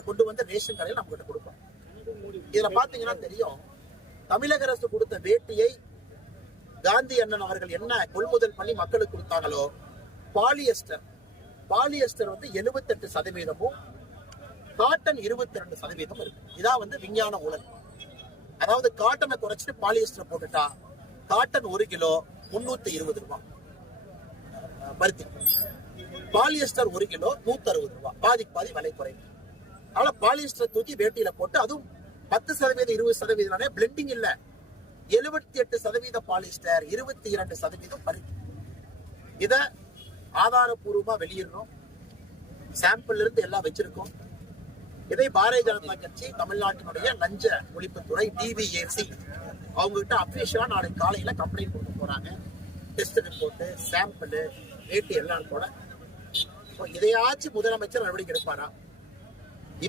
அதை கொண்டு வந்து ரேஷன் கடையில் நம்ம கிட்ட கொடுப்போம். இதுல பாத்தீங்கன்னா தெரியும், தமிழக அரசு கொடுத்த வேட்டியை காந்தி அண்ணன் அவர்கள் என்ன கொள்முதல் பண்ணி மக்களுக்கு கொடுத்தாங்களோ, பாலியஸ்டர் வந்து 78%, காட்டன் 22% இருக்கு. இதான் வந்து விஞ்ஞான ஊழல். அதாவது காட்டனை குறைச்சிட்டு பாலியஸ்டர் போட்டுட்டா காட்டன் 1 கிலோ 320 ரூபாய் பருத்தி, பாலியஸ்டர் 1 கிலோ 160 ரூபாய், பாதி விலை குறையும். அதனால பாலியஸ்டர் தூக்கி வேட்டியில போட்டு, அதுவும் 10% 20% பிளெண்டிங் இல்ல, 78% பாலிஸ்டர், 22% பருத்தி. இத ஆதாரபூர்வமா வெளியிடணும். சாம்பிள் இருந்து எல்லாம் வச்சிருக்கோம். இதை பாரதிய ஜனதா கட்சி தமிழ்நாட்டினுடைய லஞ்ச ஒழிப்புத்துறை DVAC அவங்க கிட்ட அபிஷியலா நாளைக்கு காலையில கம்ப்ளைண்ட் கொடுக்க போறாங்க. டெஸ்ட் ரிப்போர்ட், சாம்பிள், வேட்டி எல்லாம் கூட. இதையாச்சும் முதலமைச்சர் நடவடிக்கை எடுப்பாரா?